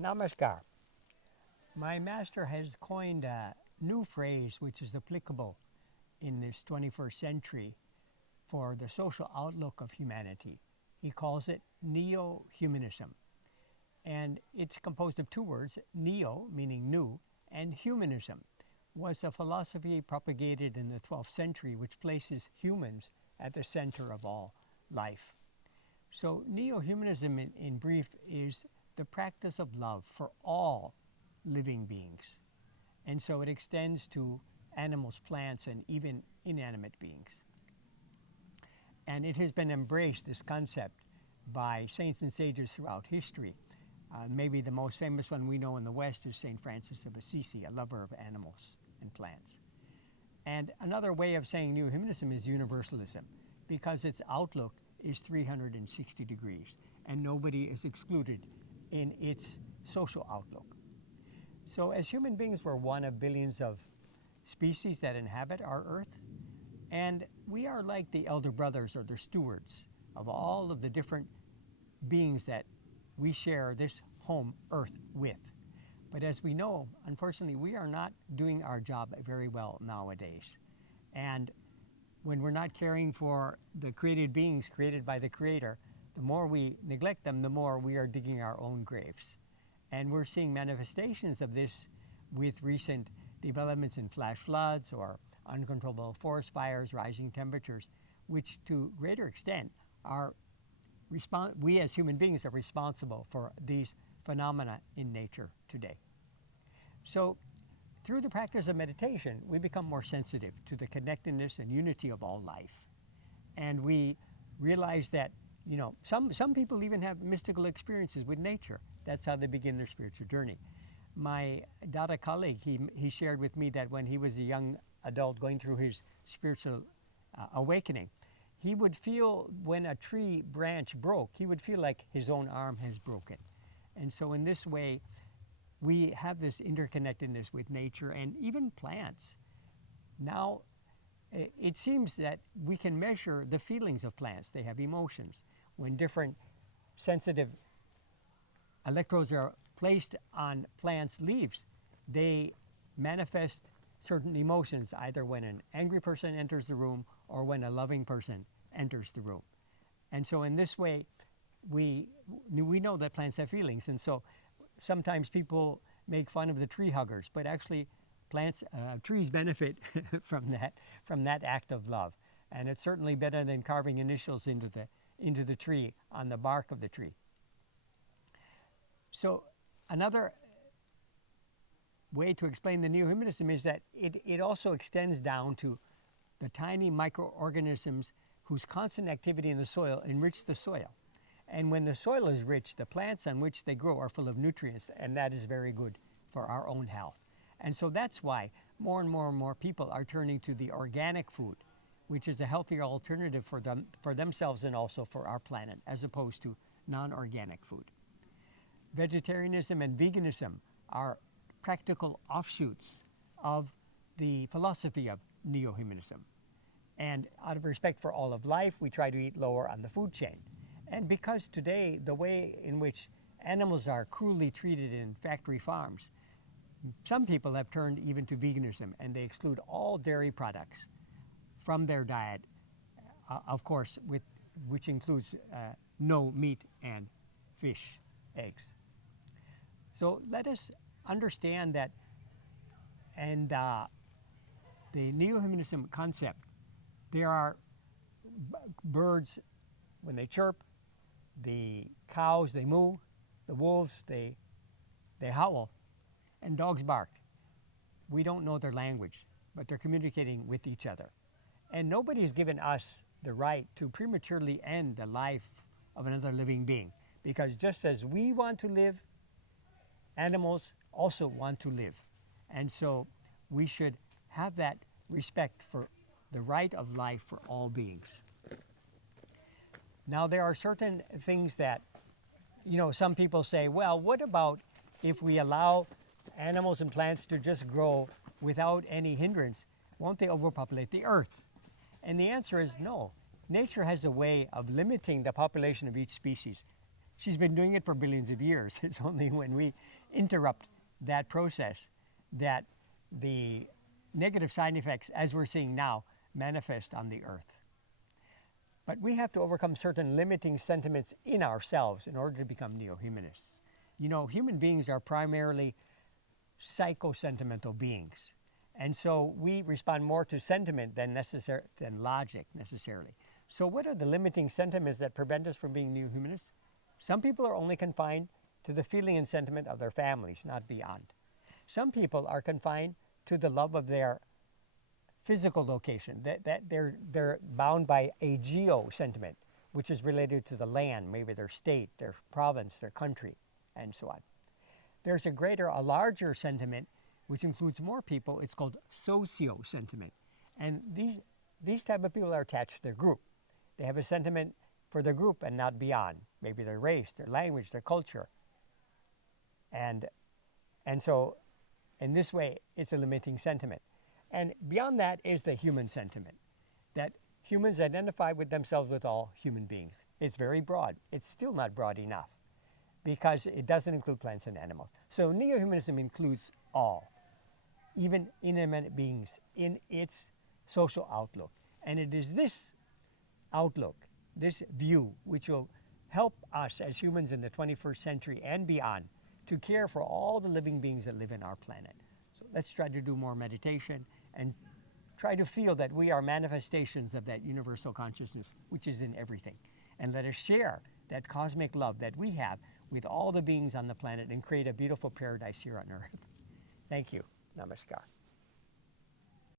Namaskar. My master has coined a new phrase which is applicable in this 21st century for the social outlook of humanity. He calls it Neohumanism. And it's composed of two words, neo, meaning new, and humanism was a philosophy propagated in the 12th century which places humans at the center of all life. So neo-humanism in brief is the practice of love for all living beings. And so it extends to animals, plants, and even inanimate beings. And it has been embraced, this concept, by saints and sages throughout history. Maybe the most famous one we know in the West is St. Francis of Assisi, a lover of animals and plants. And another way of saying neo-humanism is universalism, because its outlook is 360 degrees, and nobody is excluded in its social outlook. So as human beings, we're one of billions of species that inhabit our Earth, and we are like the elder brothers or the stewards of all of the different beings that we share this home Earth with. But as we know, unfortunately, we are not doing our job very well nowadays. And when we're not caring for the created beings created by the Creator, the more we neglect them, the more we are digging our own graves. And we're seeing manifestations of this with recent developments in flash floods or uncontrollable forest fires, rising temperatures, which to a greater extent are we as human beings are responsible for these phenomena in nature today. So through the practice of meditation, we become more sensitive to the connectedness and unity of all life. And we realize that, some people even have mystical experiences with nature. That's how they begin their spiritual journey. My Dada colleague, he shared with me that when he was a young adult going through his spiritual awakening, he would feel when a tree branch broke, he would feel like his own arm has broken. And so in this way, we have this interconnectedness with nature and even plants. Now, it seems that we can measure the feelings of plants. They have emotions. When different sensitive electrodes are placed on plants' leaves, they manifest certain emotions, either when an angry person enters the room or when a loving person enters the room. And so in this way, we know that plants have feelings. And so sometimes people make fun of the tree huggers, but actually trees benefit from that act of love. And it's certainly better than carving initials into the tree on the bark of the tree. So another way to explain the neo-humanism is that it also extends down to the tiny microorganisms whose constant activity in the soil enrich the soil. And when the soil is rich, the plants on which they grow are full of nutrients, and that is very good for our own health. And so that's why more and more people are turning to the organic food, which is a healthier alternative for themselves and also for our planet, as opposed to non-organic food. Vegetarianism and veganism are practical offshoots of the philosophy of neo-humanism. And out of respect for all of life, we try to eat lower on the food chain. And because today, the way in which animals are cruelly treated in factory farms, some people have turned even to veganism, and they exclude all dairy products from their diet, of course, which includes no meat and fish, eggs. So let us understand that, and the neo-humanism concept, there are birds, when they chirp, the cows, they moo, the wolves, they howl, and dogs bark. We don't know their language, but they're communicating with each other. And nobody has given us the right to prematurely end the life of another living being, because just as we want to live, animals also want to live. And so we should have that respect for the right of life for all beings. Now, there are certain things that, some people say, well, what about if we allow animals and plants to just grow without any hindrance? Won't they overpopulate the earth? And the answer is no. Nature has a way of limiting the population of each species She's been doing it for billions of years. It's only when we interrupt that process that the negative side effects, as we're seeing now, manifest on the earth. But we have to overcome certain limiting sentiments in ourselves in order to become neo-humanists. You know, human beings are primarily psycho-sentimental beings. And so we respond more to sentiment than logic necessarily. So what are the limiting sentiments that prevent us from being neo-humanists? Some people are only confined to the feeling and sentiment of their families, not beyond. Some people are confined to the love of their physical location, that they're bound by a geo sentiment, which is related to the land, maybe their state, their province, their country, and so on. There's a larger sentiment, which includes more people. It's called socio sentiment. And these type of people are attached to their group. They have a sentiment for their group and not beyond, maybe their race, their language, their culture. And so in this way, it's a limiting sentiment. And beyond that is the human sentiment, that humans identify with themselves with all human beings. It's very broad. It's still not broad enough because it doesn't include plants and animals. So neo-humanism includes all, even inanimate beings, in its social outlook. And it is this outlook, this view, which will help us as humans in the 21st century and beyond to care for all the living beings that live in our planet. So let's try to do more meditation and try to feel that we are manifestations of that universal consciousness, which is in everything. And let us share that cosmic love that we have with all the beings on the planet and create a beautiful paradise here on Earth. Thank you. Namaskar.